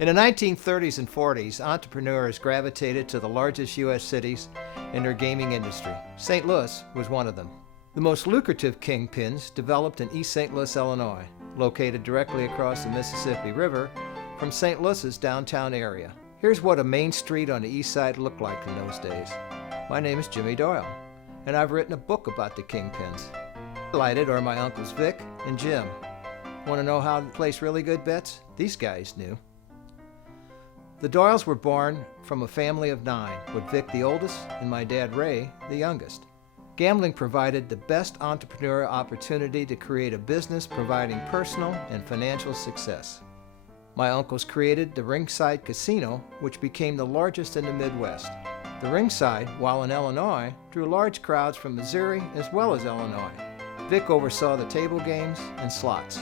In the 1930s and 40s, entrepreneurs gravitated to the largest U.S. cities in their gaming industry. St. Louis was one of them. The most lucrative kingpins developed in East St. Louis, Illinois, located directly across the Mississippi River from St. Louis's downtown area. Here's what a main street on the east side looked like in those days. My name is Jimmy Doyle, and I've written a book about the kingpins. Highlighted are my uncles Vic and Jim. Want to know how to place really good bets? These guys knew. The Doyles were born from a family of 9, with Vic the oldest and my dad Ray the youngest. Gambling provided the best entrepreneurial opportunity to create a business providing personal and financial success. My uncles created the Ringside Casino, which became the largest in the Midwest. The Ringside, while in Illinois, drew large crowds from Missouri as well as Illinois. Vic oversaw the table games and slots.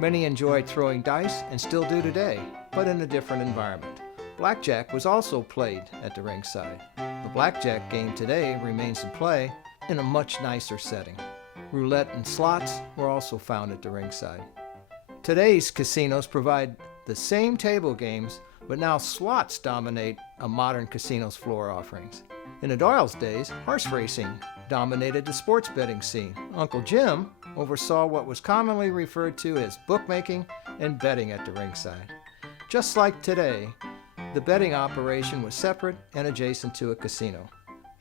Many enjoyed throwing dice and still do today, but in a different environment. Blackjack was also played at the Ringside. The blackjack game today remains in play in a much nicer setting. Roulette and slots were also found at the Ringside. Today's casinos provide the same table games, but now slots dominate a modern casino's floor offerings. In the Doyle's days, horse racing dominated the sports betting scene. Uncle Jim oversaw what was commonly referred to as bookmaking and betting at the Ringside. Just like today, the betting operation was separate and adjacent to a casino.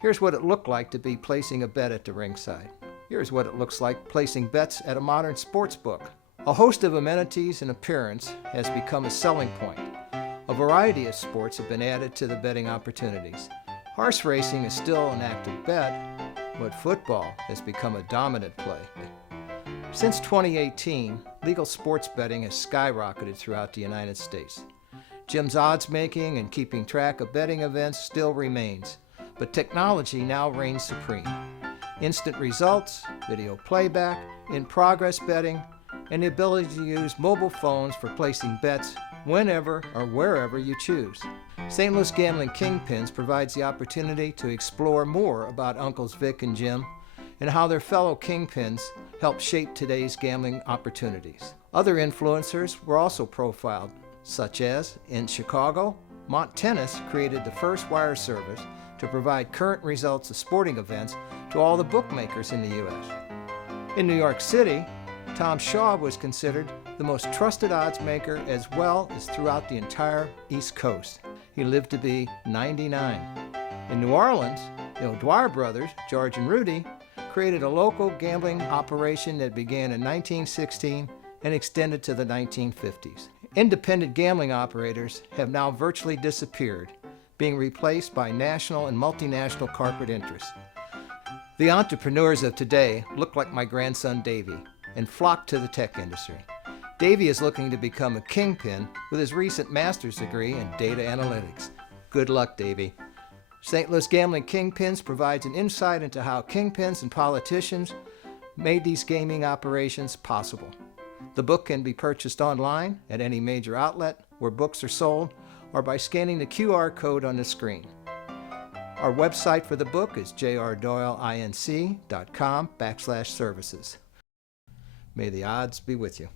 Here's what it looked like to be placing a bet at the Ringside. Here's what it looks like placing bets at a modern sports book. A host of amenities and appearance has become a selling point. A variety of sports have been added to the betting opportunities. Horse racing is still an active bet, but football has become a dominant play. Since 2018, legal sports betting has skyrocketed throughout the United States. Jim's odds making and keeping track of betting events still remains, but technology now reigns supreme. Instant results, video playback, in-progress betting, and the ability to use mobile phones for placing bets whenever or wherever you choose. St. Louis Gambling Kingpins provides the opportunity to explore more about Uncles Vic and Jim and how their fellow kingpins help shape today's gambling opportunities. Other influencers were also profiled, such as in Chicago, Mont Tennis created the first wire service to provide current results of sporting events to all the bookmakers in the U.S. In New York City, Tom Shaw was considered the most trusted odds maker as well as throughout the entire East Coast. He lived to be 99. In New Orleans, the O'Dwyer brothers, George and Rudy, created a local gambling operation that began in 1916 and extended to the 1950s. Independent gambling operators have now virtually disappeared, being replaced by national and multinational corporate interests. The entrepreneurs of today look like my grandson Davey and flock to the tech industry. Davey is looking to become a kingpin with his recent master's degree in data analytics. Good luck, Davey. St. Louis Gambling Kingpins provides an insight into how kingpins and politicians made these gaming operations possible. The book can be purchased online at any major outlet where books are sold or by scanning the QR code on the screen. Our website for the book is jrdoyleinc.com/services. May the odds be with you.